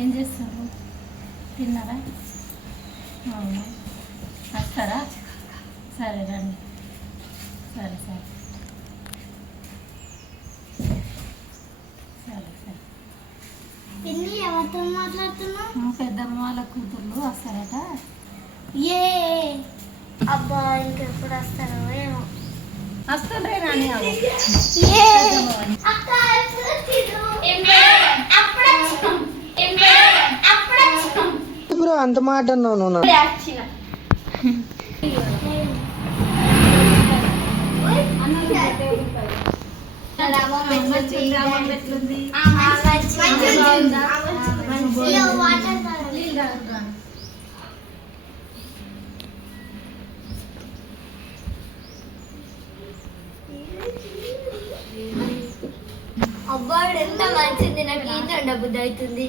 ఏం చేస్తారు? తిన్నారా? అవునా, వస్తారా? సరే రండి. సరే సరే సరే సరే. పిన్ని ఎవరితో మాట్లాడుతున్నావు? పెద్దమ్మ వాళ్ళ కూతుర్లు వస్తారట. ఏ అబ్బా ఇంకెప్పుడు వస్తారో ఏమో. వస్తుండ్రే నాని. బ్రో అంత మాట అన్నావు నువ్వు. అబ్బాడు ఎంత మంచిది, నాకు ఈత డబ్బుది అవుతుంది.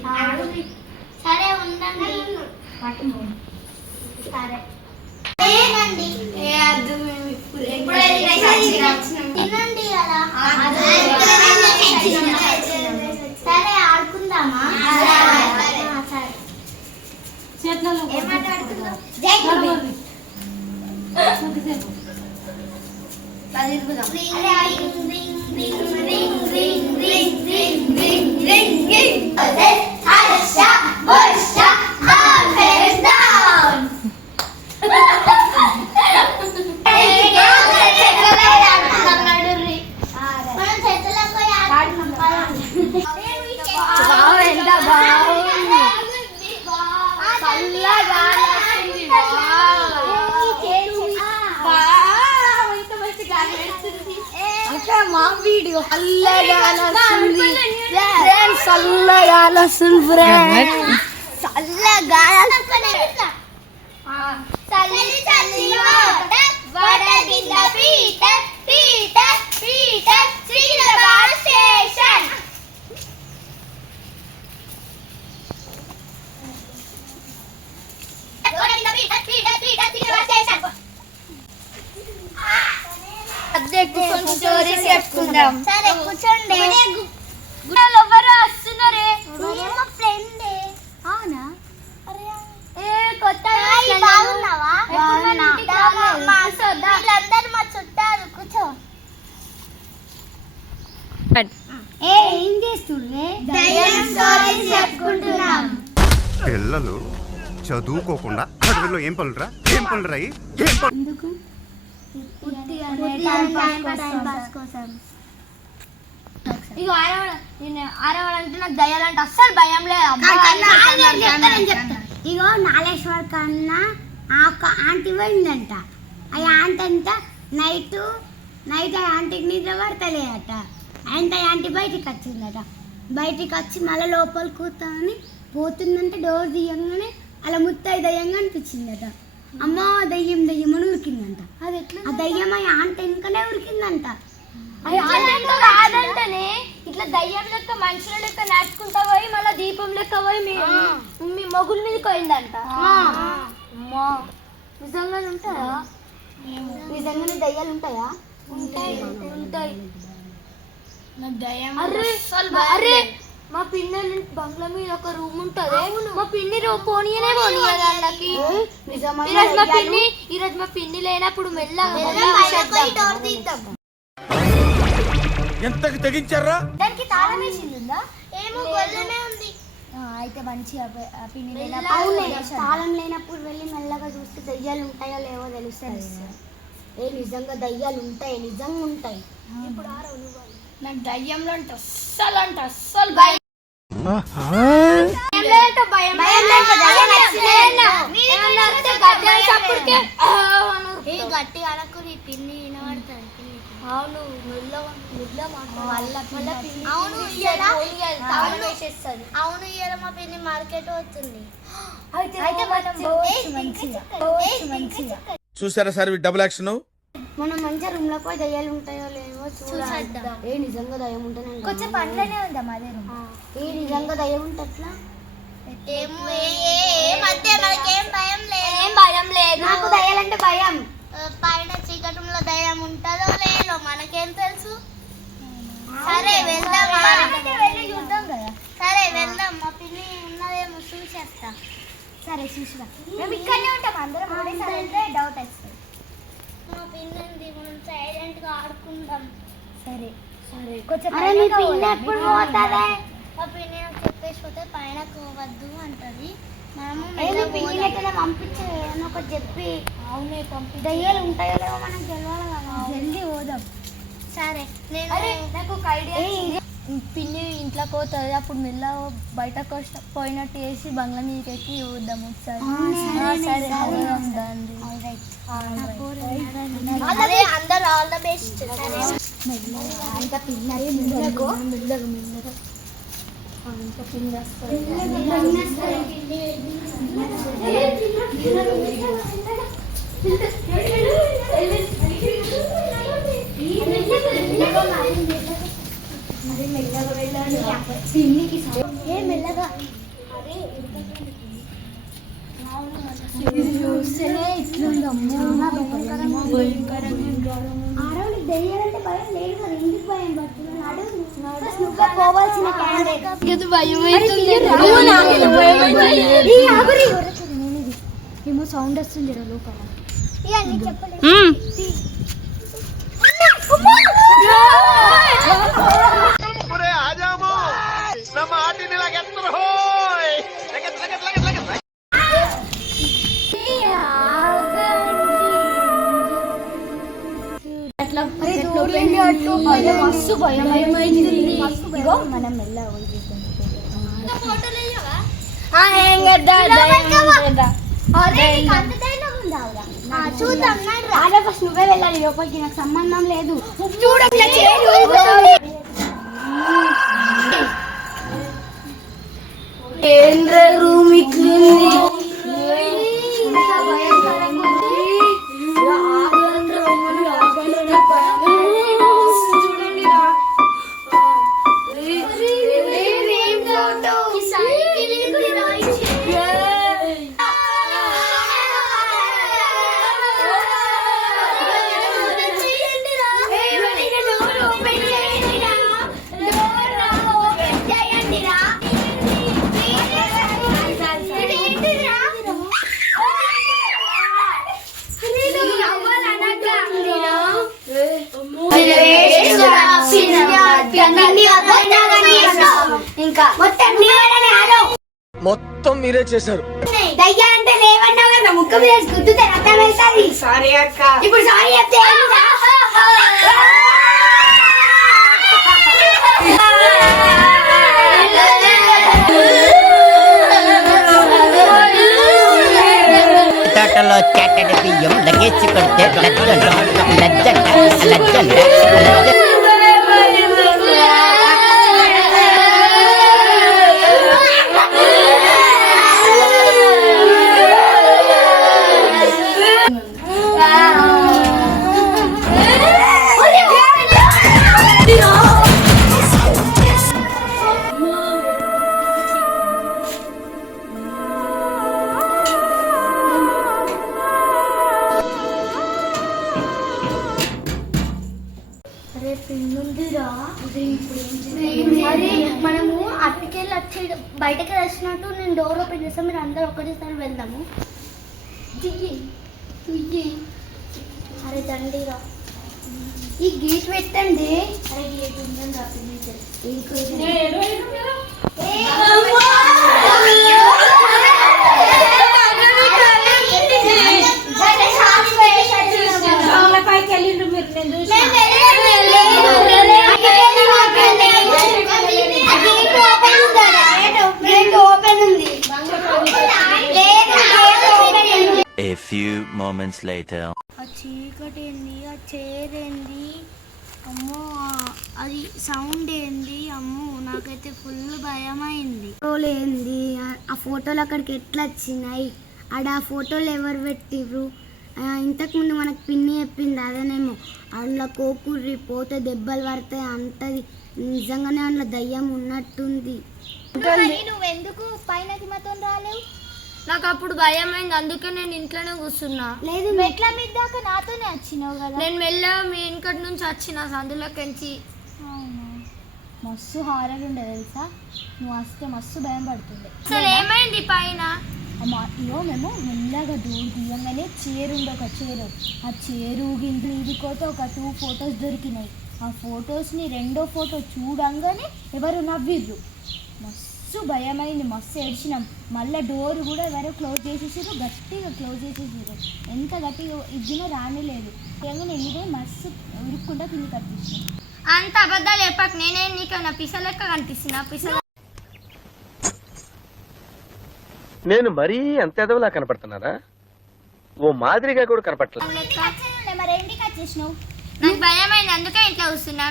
సరే ఉండండి. సరే తినండి అలా. సరే ఆడుకుందామా? సరే చేతులలో ఏం మాట్లాడుకుందాం? మా వీడియో చల్లగా వస్తుంది ఫ్రెండ్స్. చల్లగా స్టోరీస్ చెప్పుకుందాం. సరే కూర్చోండి. ఎవరు వస్తున్నారే? మా ఫ్రెండ్. అవునా? కొత్త బాగున్నావా? వీళ్ళందరూ మా చుట్టాలు. కూర్చో. ఏం చేస్తుండ్రే? స్టోరీస్ చెప్పుకుంటున్నాం. పిల్లలు చదువుకోకుండా అడవిలో ఏం పనులురా ఏం పనులురా ఏం పనులు? ఎందుకు? ఇక ఆడవాళ్ళంటే నాకు దయ్యాలంటే అస్సలు భయం లేదు. ఇగో నాలేశ్వర్ కన్నా ఒక ఆంటీ పోయిందంట. ఆ ఆంటీ అంట నైట్ ఆ ఆంటీకి నిద్ర పడతలేదట. అంటే ఆంటీ బయటికి వచ్చిందట. బయటికి వచ్చి మళ్ళీ లోపల కూర్చొని పోతుందంటే డోర్ తీయంగానే అలా ముత్తై దయ్యంగా అనిపించిందట. అమ్మ దయ్యం దయ్యం అని ఉరికిందంట. అది ఆ దయ్యం ఆ ఆంటీ వెనుకనే ఉరికిందంట. కాదంటనే ఇట్లా దయ్యం లెక్క మనుషుల లెక్క నడుచుకుంటా పోయి మళ్ళీ దీపం లెక్క పోయి మీ మొగుల మీద పోయిందంట. నిజంగానే ఉంటాయా? నిజంగానే దయ్యాలు ఉంటాయా? ఉంటాయి. అరే మా పిన్ని బంగ్లా మీద ఒక రూమ్ ఉంటది. మా పిన్ని పోనీయనే పోనీయదానికి. ఈరోజు మా పిన్ని లేనప్పుడు మెల్లగా ఎంతకి తెగించారా? దానికి తాళం వేసిందా? ఏమో గొల్లనే ఉంది. అయితే మంచిగా పిన్ని తాళం లేనప్పుడు వెళ్ళి మెల్లగా చూస్తే దయ్యాలు ఉంటాయో లేవో తెలుస్తుంది. నిజంగా దయ్యాలు ఉంటాయి, నిజంగా ఉంటాయి. ఇప్పుడు నాకు దయ్యంలో అంటే అస్సలు భయం. గట్టి అనకు నీ పిన్ని వినబడతాను. అవును అవును ఇయ్యాల మా పిన్ని మార్కెట్ వచ్చింది. చూసారా సార్ డబుల్ యాక్షన్? మనం మంచిగా రూమ్ లో పోయి దయ్యాలు ఉంటాయో లేవో చూద్దాం. నిజంగా దయ్యం ఉంటే కొంచెం పండ్లనే ఉందాం అదే రూమ్. నిజంగా దయ్యం ఉంటే అట్లా భయం లేదు. నాకు దయ్యాలంటే భయం. పైన చీకటి రూమ్ లో దయ్యం ఉంటుందో లేదో మనకేం తెలుసు. సరే వెళ్దాం. చూద్దాం కదా. సరే వెళ్దాం, మా పిన్ని ఉన్నదేమో చూసేస్తా. సరే చూసిరా, మేము ఇక్కడనే ఉంటాం, అందరం ఒకటేసారి వెళ్తే డౌట్ వస్తుంది. మా పిన్ని ఉంది, మనం సైలెంట్గా ఆడుకుందాం. సరే సరే కొంచెం మా పిన్ని నాకు చెప్పేసి పోతే పైన పోవద్దు అంటది. మనము పంపించే ఏదైనా ఒకటి చెప్పి. అవునే పంపి దయ్యాలు ఉంటాయో లేవో మనకు తెలియాలి కదా. జల్దీ పోదాం. సరే నేను నాకు ఒక ఐడియా. పిన్ని ఇంట్లోకి పోతుంది, అప్పుడు మెల్ల బయటకు పోయినట్టు వేసి బంగ్లా మీదకి ఎక్కి చూద్దాము ఒకసారి. సరే అందరూ ఆల్ ద బెస్ట్. ఇంకా పిల్లలు మెల్లగా ఇంకా పిన్ని వస్తారు. మెల్లగా చూస్తేనే ఇట్లుందమ్మా ఆడవాళ్ళకి దయ్యాలంటే భయం లేదు కదా, ఎందుకు భయం పడుతున్నాడు? నువ్వు పోవాల్సిన ఏమో సౌండ్ వస్తుంది లోపల. ఇవన్నీ చెప్పలేదు. మస్తు భయం ఇగో మనం మెల్ల చూద్దాం. ఫస్ట్ నువ్వే వెళ్ళాలి లోపలికి, నాకు సంబంధం లేదు. ఏంద్ర రూమ్ ఇట్లుంది, మొత్తం మీరే చేశారు. దయ్యా అంటే లేవన్నావు కదా, ముక్క మీద గుద్దుతే రక్తం వేస్తుంది. సారీ అక్క. ఇప్పుడు సారీ చెప్తే తోటలో చెట్టడి బియ్యం లగేసి కొడితే లజ్జంట లజ్జంట లజ్జంట మనము అటుకెళ్ళి వచ్చి బయటకి వచ్చినట్టు నేను డోర్ ఓపెన్ చేస్తాను, మీరు అందరూ ఒకటేసారి వెళ్దాము. అరే తండ్రిరా, ఈ గేట్ పెట్టండి. అరే గేట్ ఉందని A few moments later. ఆ చీకటి ఏంది, ఆ చైర్ ఏంది, అమ్మో అది సౌండ్ ఏంది, అమ్మో నాకైతే ఫుల్ భయమైంది. ఫోటోలు ఏంది, ఆ ఫోటోలు అక్కడికి ఎట్లా వచ్చినాయి, ఆడ ఆ ఫోటోలు ఎవరు పెట్టిర్రు? ఇంతకుముందు మనకు పిన్ని చెప్పింది అదేనేమో, అందులో కోకుర్రి పోతే దెబ్బలు పడతాయి అంటది. నిజంగానే అందులో దయ్యం ఉన్నట్టుంది. నువ్వెందుకు పైనకి మాత్రం రాలేవు? నాకు అప్పుడు భయమైంది, అందుకే నేను ఇంట్లోనే కూర్చున్నా. లేదు మెట్ల మీద దాకా నాతోనే వచ్చినావు కదా. నేను మెల్లగా మీ ఇంకటి నుంచి వచ్చిన సందులోకి. మస్తు హారర్ ఉండే తెలుసా, నువ్వు వస్తే మస్తు భయం పడుతుండే. అసలు ఏమైంది పైన? ఇలో మేము మెల్లగా డోర్ తీయంగానే చైరు ఉండే, ఒక చైరు, ఆ చైరు గింట్లు ఇదికోతే ఒక 2 ఫొటోస్ దొరికినాయి. ఆ ఫొటోస్ని రెండో ఫోటో చూడంగానే ఎవరు నవ్విర్రు, మస్తు భయమైంది, మస్తు ఏడ్చినాం. మళ్ళీ డోర్ కూడా ఎవరో క్లోజ్ చేసేసారు, గట్టిగా క్లోజ్ చేసేసారు. ఎంత గట్టిగా ఇచ్చినా రానిలేదు. ఏమన్నా ఇదే మస్తు ఉరుక్కుంటా కింది కనిపిస్తుంది. అంత అబద్ధాలు చెప్పక, నేనే నీకు నా పిస లెక్క కనిపిస్తున్నా. పిస నేను మరీ అంత ఎదవలా కనపడుతున్నారా? ఓ మాదిరిగా కూడా కనపడలేదు. మరేంటికి వచ్చేసినావు? నాకు భయమైంది, అందుకే ఇంట్లో వస్తున్నా.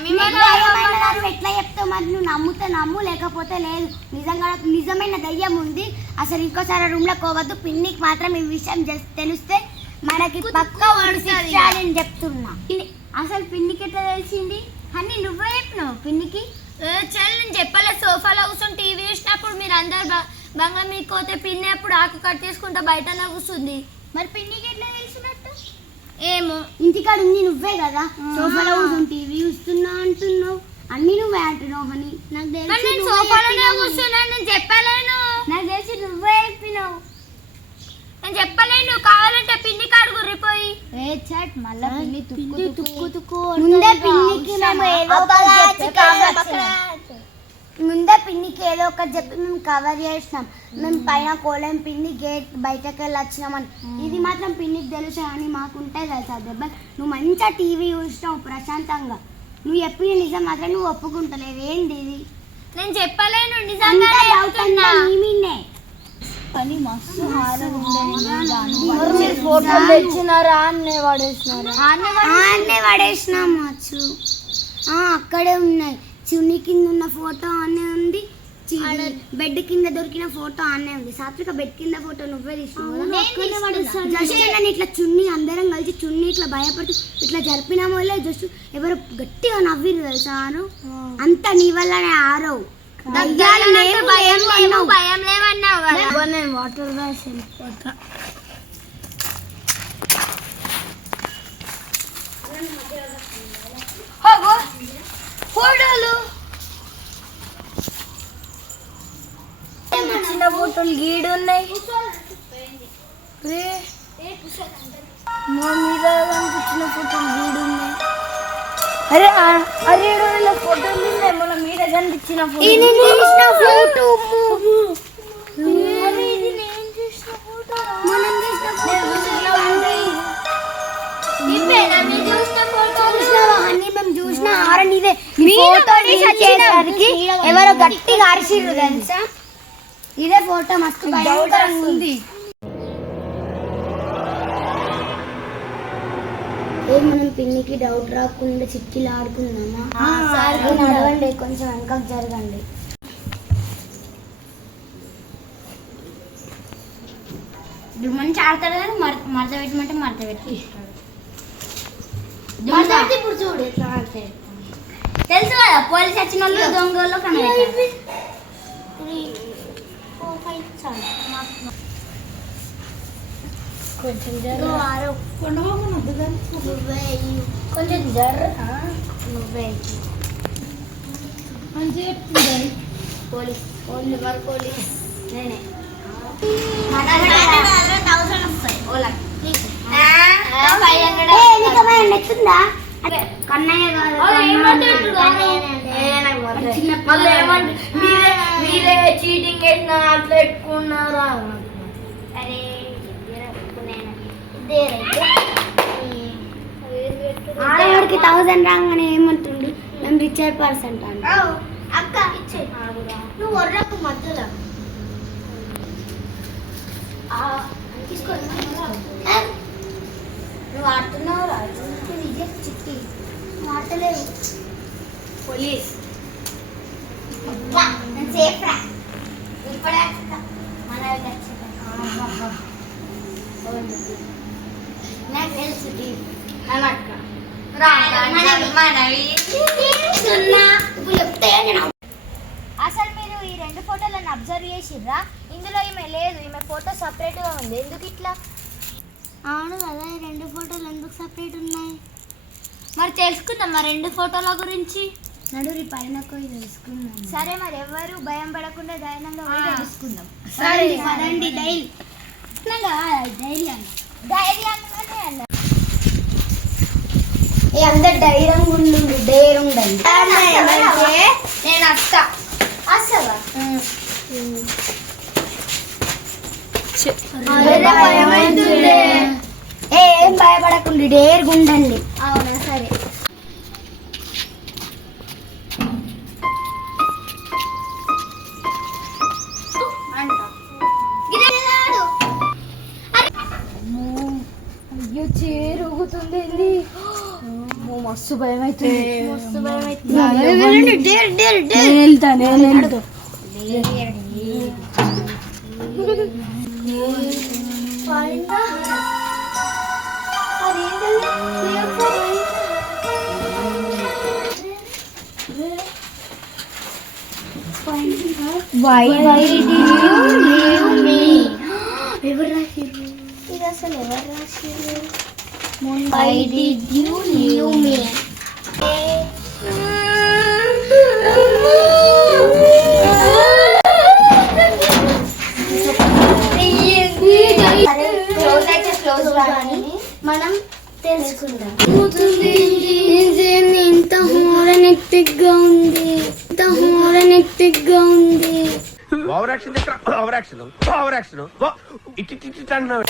ఎట్లా చెప్తావు మరి? నువ్వు నమ్ముతే నమ్ము, లేకపోతే లేదు. నిజంగా నిజమైన దయ్యం ఉంది. అసలు ఇంకోసారి రూమ్ లో పోవద్దు. పిన్నికి మాత్రం ఈ విషయం తెలిస్తే మనకి పక్కా అని చెప్తున్నా. అసలు పిన్నికి ఎట్లా తెలిసింది అని నువ్వే చెప్పినావు పిన్నికి? చల్, నేను చెప్పలే. సోఫాలో కూర్చొని టీవీ చూసినప్పుడు మీరు అందరు బంగ్లా మీకు పోతే పిన్ని అప్పుడు ఆకు కట్ చేసుకుంటా బయటనే కూర్చుంది. మరి పిన్నికి ఎట్లా తెలిసినట్టు? ఏమో, ఇంటికాడ ఉంది నువ్వే కదా, సోఫాలో కూర్చొని టీవీ చూస్తున్నా అంటున్నావు. అన్ని నువ్వే అంటున్నావు అని నాకు తెలిసి. సోఫాలోనే కూర్చున్నాను, నేను చెప్పలేను. నాకు తెలిసి నువ్వే చెప్పినావు. నేను చెప్పలేను, కావాలంటే పిన్ని కాడు గుర్రిపోయి. మళ్ళా పిన్ని తుక్కు ముందే పిన్నికి ఏదో ఒకటి చెప్పి మేము కవర్ చేసినాం. మేము పైన కోలేం పిన్ని గేట్ బయటకు వెళ్ళి వచ్చినామని. ఇది మాత్రం పిన్నికి తెలుసా అని మాకుంటే తెలుసా దెబ్బ. నువ్వు మంచిగా టీవీ చూసినావు ప్రశాంతంగా. నువ్వు చెప్పిన నిజం మాత్రం నువ్వు ఒప్పుకుంటలేవు. ఏంది ఇది? నేను చెప్పలేను, నిజంగా కానీ మస్తు హారర్ ఫోటోలు తెచ్చినారా? అన్నే పడేసినాము. అక్కడే ఉన్నాయి. చున్ని కింద ఉన్న ఫోటో అనే ఉంది, బెడ్ కింద దొరికిన ఫోటో అనే ఉంది. సాత్విక బెడ్ కింద ఫోటో నువ్వే తీసుకున్నావు. జస్ట్ నేను ఇట్లా చున్ని అందరం కలిసి చున్ని ఇట్లా భయపడుతూ ఇట్లా జరిపినామో జస్ట్ ఎవరు గట్టిగా నవ్విరు తెలుసా. అంతా నీ వల్లనే ఆరవు. భయం లేవన్నావు కదా. నేను వాటర్ రాసి వెళ్ళిపోతా. ఫోటోలు చిన్న ఫోటోలు గీడు ఉన్నాయి. మా మీద కనిపించిన ఫోటోలు గీడు ఉన్నాయి. అరే అరే ఫోటోలు ఉన్నాయి. మన మీద కనిపించిన ఫోటో ఎవరో గట్టిగా అరిసిర్రు తెలుసా. ఇదే ఫోటో మస్తు భయంకరంగా ఉంది. మనం పిన్నికి డౌట్ రాకుండా చిట్టీలు ఆడుకుందామా? నడవండి, కొంచెం వెనకకు జరగండి. మంచి ఆడతాడు కానీ మడత పెట్టమంటే మడత పెట్టి ఇప్పుడు చూడు ఎట్లా ఆడతాయి. తెలుసు కదా, పోలీసు వచ్చిన వాళ్ళు దొంగలు కొంచెం జర్ర కొంచెం జర్ర నువ్వే మంచిగా చెప్తుంది. పోలీస్ పోలీస్ నేనే. నెత్తుందా కన్నయ్య మీరే చీటింగ్ చేసిన అట్లా పెట్టుకున్నారా? అరే ఆడవాడికి 1000 రాగానే ఏమంటుండు, మేము రిచర్ పర్సన్ అంటాను. అక్క ఇచ్చే నువ్వు వర్రకు మధ్యలో నువ్వు ఆడుతున్నావు విజయ్ చిట్టి నువ్వు ఆడలేవు. పోలీస్ సేఫ్ రా ఇప్పుడే మన నాకు తెలుసు అసలు మీరు ఈ 2 ఫోటోలను అబ్జర్వ్ చేసిర్రా? ఇందులో ఈమె లేదు, ఈమె ఫోటో సపరేట్గా ఉంది. ఎందుకు ఇట్లా? అవును కదా, ఈ 2 ఫోటోలు ఎందుకు సపరేట్ ఉన్నాయి? మరి తెలుసుకుందాం మా 2 ఫోటోల గురించి. నడురి పైన పోయి తెలుసుకుందాం. సరే మరి ఎవరు భయం పడకుండా ధైర్యంగా పోయి తెలుసుకుందాం. సరే పదండి ధైర్యంగానే అన్న. అందరు ధైర్యంగా ఉండు, డేర్ ఉండండి. నేను వస్తా. అసలు ఏం భయపడకుండా డేర్గా ఉండండి. అవునా సరే. అయ్యో చేరుగుతుంది, మస్తు భయం అవుతుంది. ఇది అసలు ఎవరు రాసిరు? Why did you leave me? Close అయితే క్లోజ్ కానీ మనం తెలుసుకుందాం. ఇంత హారనెక్టిక్గా ఉంది, ఓవర్ యాక్షన్ ఓవర్ యాక్షన్ ఇటు అంటున్నావు.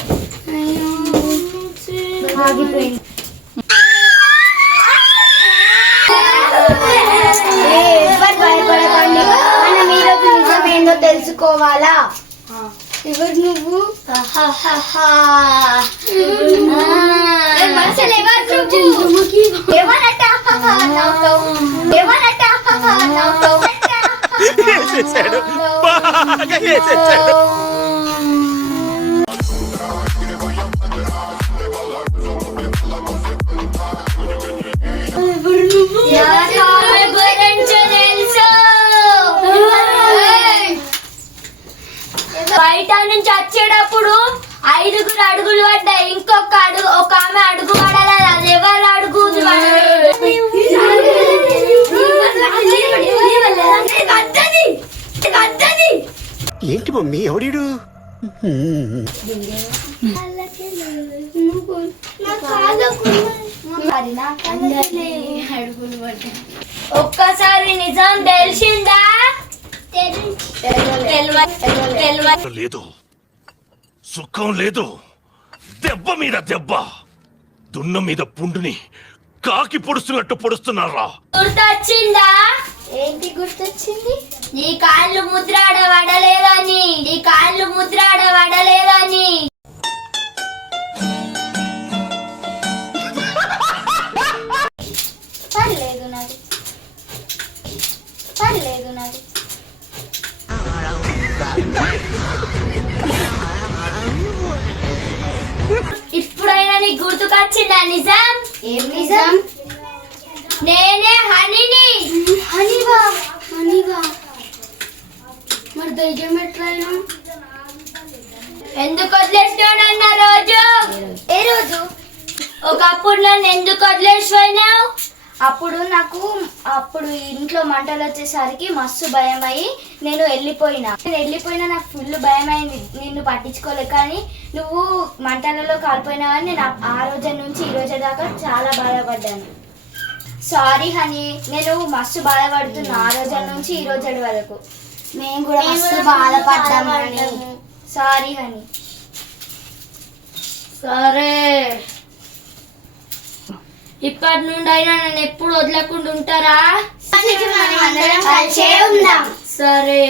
ఆగిపోయింది. ఎవరు భయపడకండి, మనం ఈరోజు నిజమేందో తెలుసుకోవాలా. ఎవరు నువ్వు? మనుషులు ఎవరట? వేసేసాడు, బాగా వేసేసాడు. బయట నుంచి వచ్చేటప్పుడు 5 అడుగులు పడ్డాయి. ఇంకొక అడుగు, ఒక ఆమె అడుగు పడలేదు. అది ఎవరు అడుగు? ఏంటి మమ్మీ ఎవడీడు? ఒక్కసారి నిజం తెలిసిందా? లేదు, సుఖం లేదు, దెబ్బ మీద దెబ్బ, దున్న మీద పుండుని కాకి పొడుస్తున్నట్టు పొడుస్తున్నారా? గుర్తొచ్చిందా? ఏంటి గుర్తొచ్చింది? నీ కాళ్ళు ముద్రాడ వడలేదని, నీ కాళ్ళు ముద్రాడ వడలేదని. పర్లేదు నాది. ఇప్పుడైనా నీకు గుర్తుకొచ్చిందా నిజం? ఏం నిజం? నేనే హనీని. హనీవా? మరి ధైర్యం ఎట్లయినా? ఎందుకు వదిలేసినాడన్న రోజు? ఏ రోజు? ఒకప్పుడు నన్ను ఎందుకు వదిలేసిపోయినావు? అప్పుడు ఇంట్లో మంటలు వచ్చేసరికి మస్తు భయం అయ్యి నేను వెళ్ళిపోయినా నాకు ఫుల్ భయం అయింది. నిన్ను పట్టించుకోలే, కానీ నువ్వు మంటలలో కాలిపోయినావని నేను ఆ రోజు నుంచి ఈ రోజు దాకా చాలా బాధపడ్డాను. సారీ హనీ, నేను మస్తు బాధపడుతున్నా ఆ రోజు నుంచి ఈ రోజు వరకు. మేము కూడా మస్తు బాధపడ్డామని. Sorry honey. సరే, ఇప్పటి నుండి అయినా నన్ను ఎప్పుడు వదలకుండా ఉంటారా? అందరం కలిసే ఉందాం. సరే.